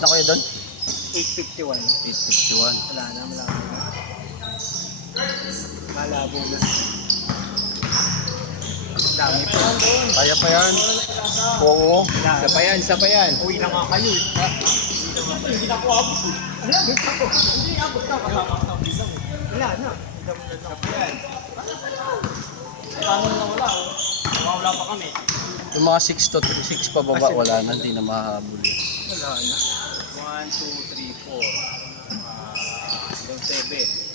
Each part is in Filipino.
na kuya doon? 851. 851. Wala na, malabo na. Malabo na. Dami pa lang doon. Kaya pa yan. Oo. Isa pa yan, isa pa yan. Uwi na nga kayo eh. Hindi na ako abot. Hindi abot na. Wala na. Isa pa yan. Paano na wala oh. Wala pa kami. Yung mga 6 to 6 pa baba, wala na. Hindi na mahabol yan. Wala na. 1, 2, 3, 4. 7.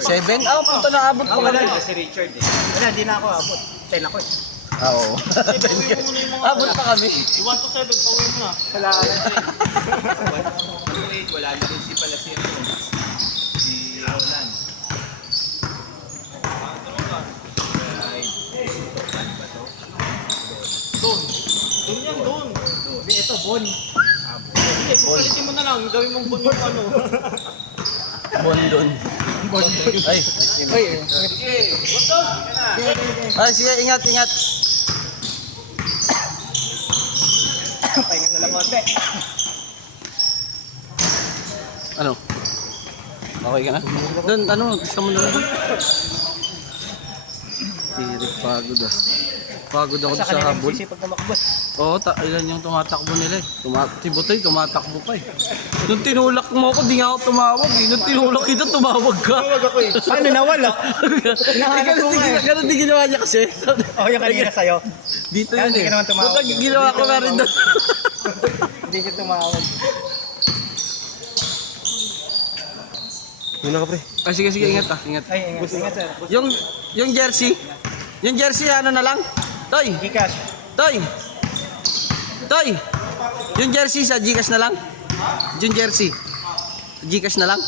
7? Ah, punta na abot pa Wala kami. na si Richard eh. Wala, hindi na ako abot. 10 ako eh. Ah, oo. Abot pa kami. 1 to 7, pauwi mo na. Wala na. 1 to 8, wala na rin si Palasero. Si Roland. Doon. Doon yan, doon. Hindi, ito, Bon. Sige, pagkalitin mo na lang. Gawin mong bon yung ano. Bondon. Ay, Ay, Sige, what's up? ay, sige, ingat, ingat. pahinga na lang konti. Ano? Okay ka na? Doon, ano, gusto mo na lang. Tirik, pagod ah. Pagod ako Sa sa kanila habol. sisipag na makbot. Oo, ilan yung tumatakbo nila eh. Si Butoy, tumatakbo pa eh. Nung tinulak mo ako, di nga ako tumawag eh. Nung tinulak kita, tumawag ka. Tawag ako eh. Paano nawala? Hinahanap ko nga eh. Ganun din ginawa niya kasi. Oh, yung kanina sa'yo. Dito Kaya yun hindi eh. ka naman tumawag. Buta, ginawa ko na rin doon. Hindi ka tumawag. Muna ka pre. Ah, sige, sige, ingat ah, ingat. Ay, ingat, ingat sir. Yung jersey ano na lang? Toy, Gcash. Toy. Toy. Yung jersey sa Gcash na lang? Yung jersey. Gcash na lang?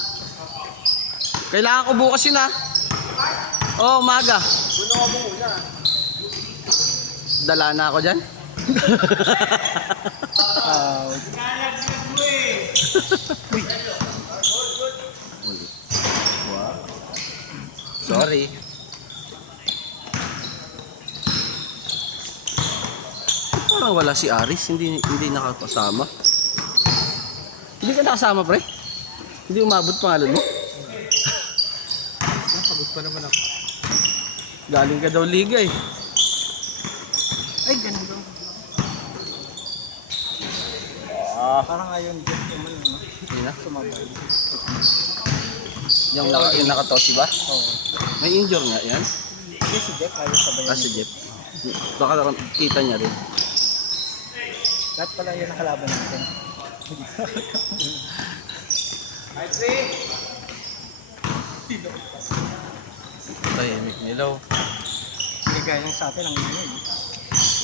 Kailangan ko bukas yun ah. Oh, umaga. Dala na ako dyan. Uy. Wow. Sorry. Parang wala si Aris, hindi nakakasama. Hindi ka nakasama, pre? Hindi umabot pangalan mo? Pagod pa naman ako. Galing ka daw liga eh. Ay, ganun daw. Parang ayon dyan yung ano, no? Hindi na. Sumabay. Yung nakatosi ba? Oo. May injure nga yan. Hindi si Jeff, ayaw sabayan. Ah, si Jeff. Baka kita niya rin. Lahat pala yun ang kalaban natin. Tahimik nilaw. Hindi gaya ng sa atin ang ingay.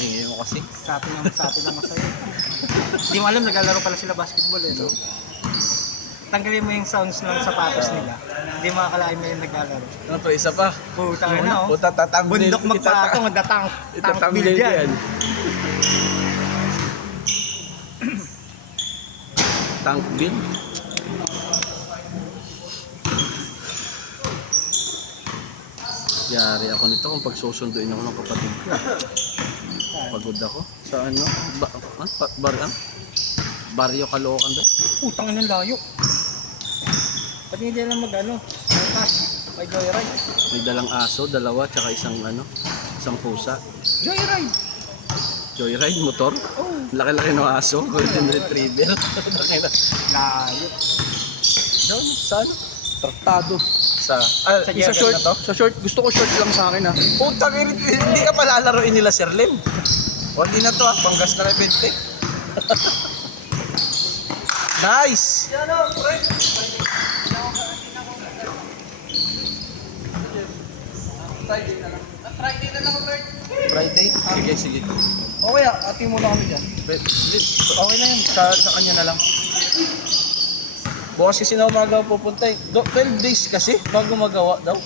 Ingay mo kasi. Sa atin lang masaya. Hindi mo alam, naglalaro pala sila basketball eh. No? Tanggalin mo yung sounds ng sapatos nila. Hindi makakalain mo yung naglalaro. Ano pa, isa pa? Puta na oh. Puta, tatambil. Bundok magpatong, tank Itatambil build yan. yan. Tank build. Yari ako nito kung pagsusunduin ako ng kapatid ko. Pagod ako. Sa ano? Barrio Caloocan ba? Putang ina layo. Pati hindi lang mag-ano. May joyride. May dalang aso, dalawa, tsaka isang pusa. Joyride! Joyride, motor. Oh. Laki-laki ng aso, golden retriever. Layo. Doon, saan? Tratado. Sa Sa short na to? Sa short, gusto ko short lang sa akin ah. Puta, hindi ka palalaroin nila Sir Lim. O hindi na to ah, panggas na lang 20. Nice! Friday? Sige, sige. Okay ah, ating muna kami dyan. Okay na yun, sa kanya na lang. Bukas kasi na umaga pupunta eh. 12 days kasi bago magawa daw.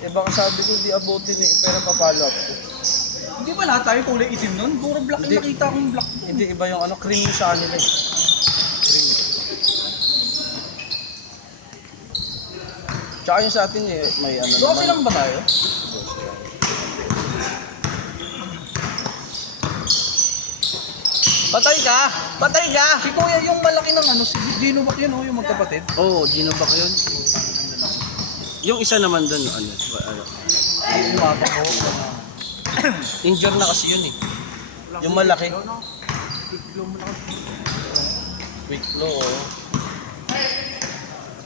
Eh baka sabi ko di abutin eh, pero papalo up ko. Hindi ba lahat tayo kulay itim nun? Puro black Hindi. yung nakita akong black. Hindi, iba yung cream sa kanila eh. Cream. Tsaka yung sa atin eh, may ano 12 lang ba tayo? Patay ka! Patay ka! Si Kuya, yung malaki ng ano, si Gino Bac yun, oh, yung magkapatid. Oo, Gino Bac yun. Yung isa naman doon, ano, Yung abang ko. injure na kasi yun eh. Yung malaki. Quick flow, oh.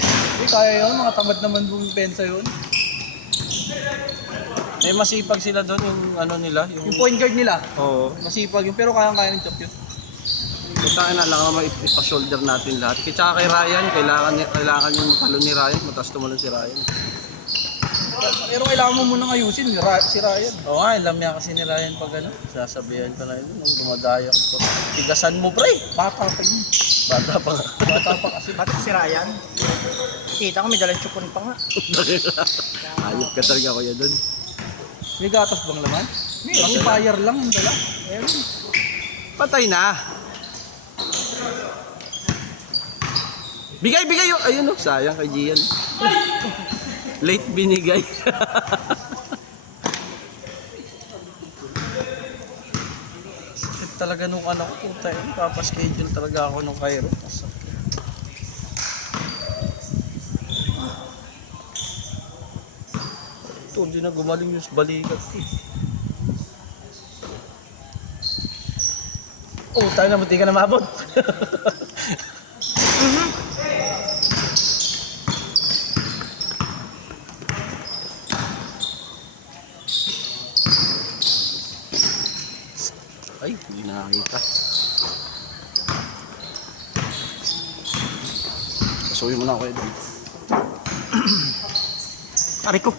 Hindi, kaya yun, mga tamad naman bumipensa yun. Eh, masipag sila doon, yung ano nila. Yung point guard nila, Oo. masipag yun, pero kayang-kaya ng champion. Punta na lang naman ipa-shoulder natin lahat. Kaya kay Ryan, kailangan yung talon ni Ryan. Mataas tumalon si Ryan. Pero kailangan mo munang ayusin, si Ryan. Oo nga, alam niya kasi ni Ryan pag ano. Sasabihan ko na yun, nung dumadayak ko. Tigasan mo, pre! Bata pa yun. Bata pa nga. Bata pa kasi. Bata si Ryan. Kita ko may dalang chupon pa nga. Ayop ka talaga kuya doon. May gatas bang laman? Kasi buyer lang yung dala. Ayun. Patay na. Bigay, bigay yung, ayun o, sayang kay Gian. Late binigay. Sakit talaga nung anak ko, puta yun. Papaschedule talaga ako nung Cairo. Ito, hindi na gumaling yung balikat ko. Oh, tayo na, buti ka na mabot. Ay, hindi nakakita. Pasuhin mo na ako doon. Aray ko.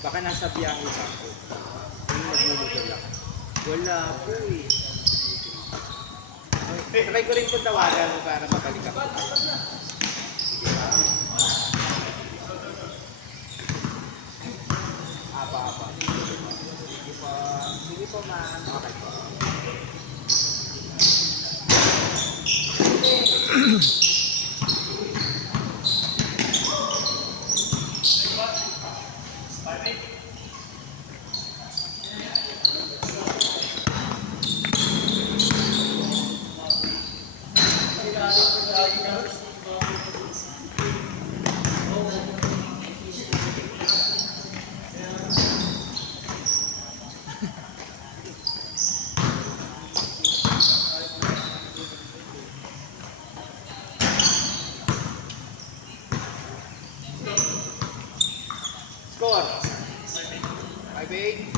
Baka nasa biyahe pa ako. Yung nagmumutol lang. Wala po eh. Try ko rin kung tawagan mo para mabalik ako. Sige pa. Apa. Sige po. Sige po, ma'am. Okay po. Score. 5-8.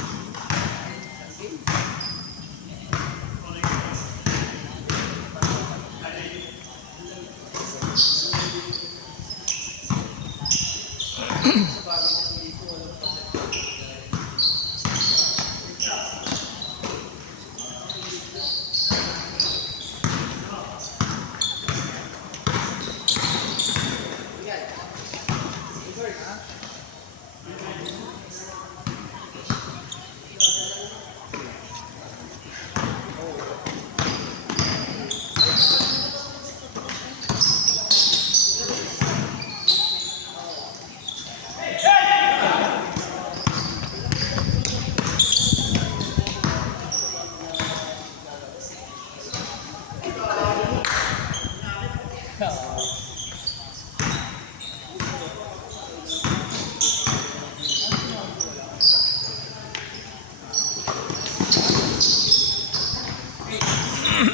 3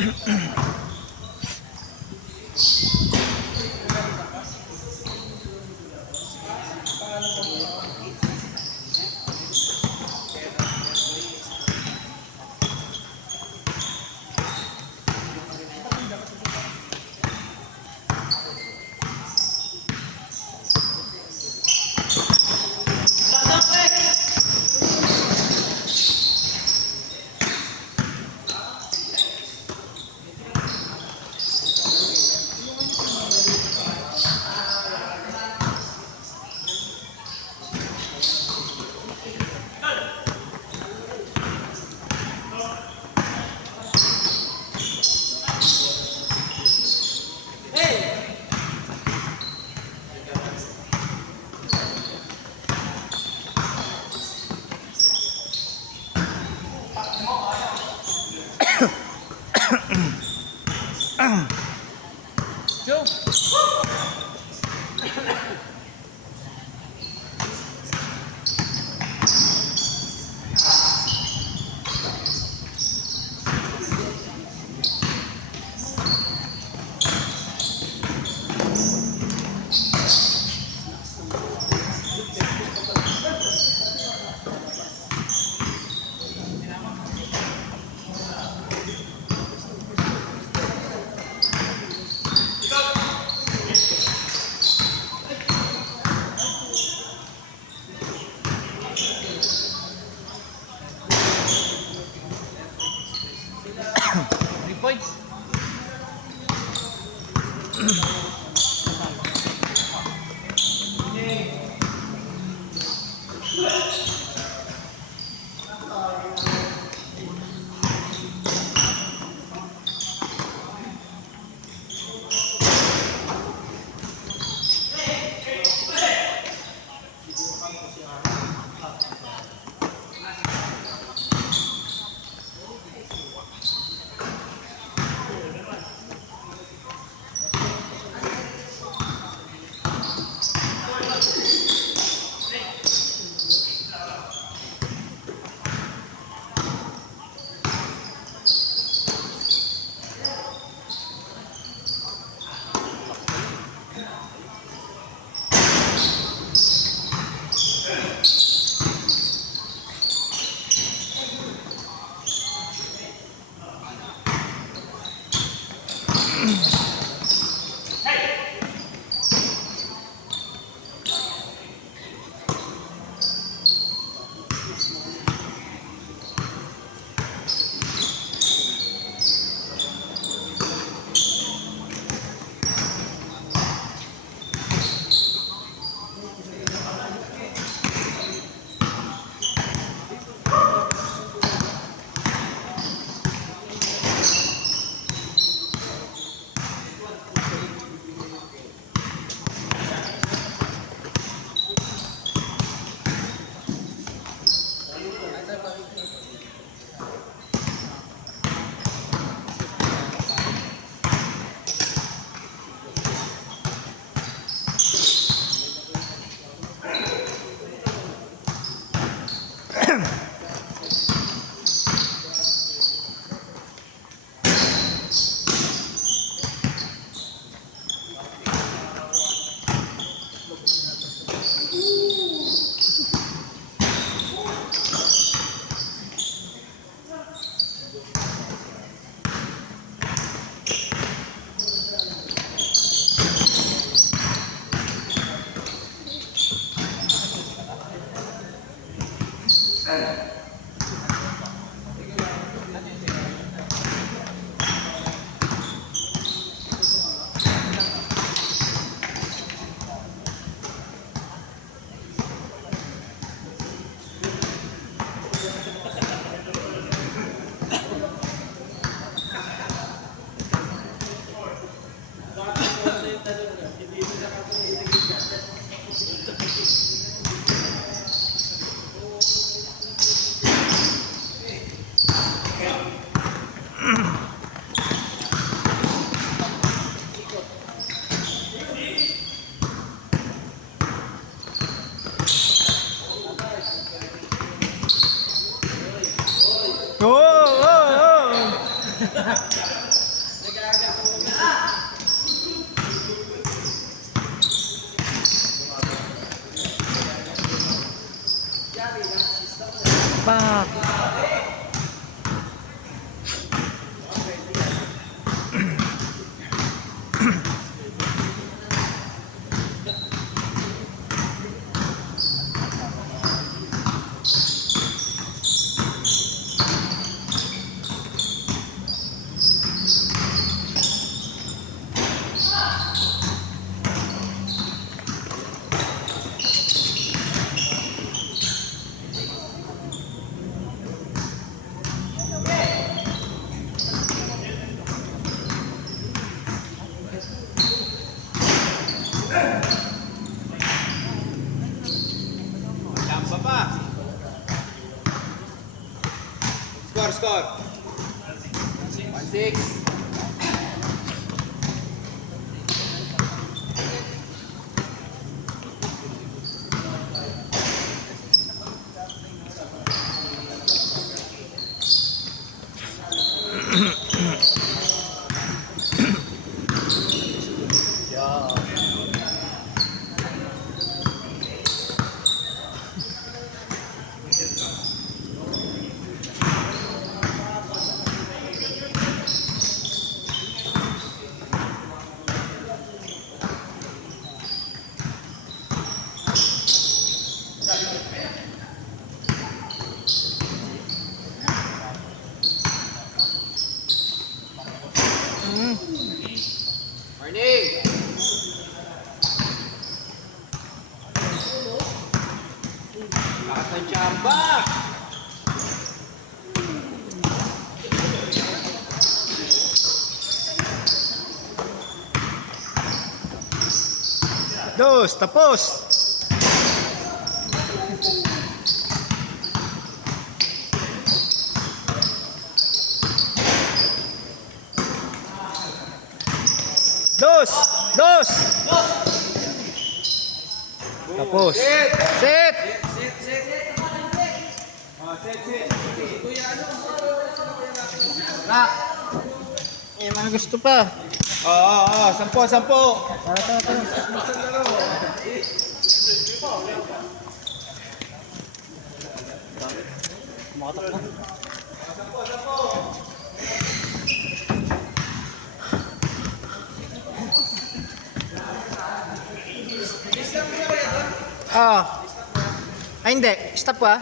points. Oh, oh, oh. Pak. Tamba pa. Score. 1-6. Morning! Lakas ng tsamba! Dos, tapos. Dos. Tapos. Set. Nak! Eh, mga gusto pa. Oo, 10. Tara. Ah. Ay, hindi. Stop ka.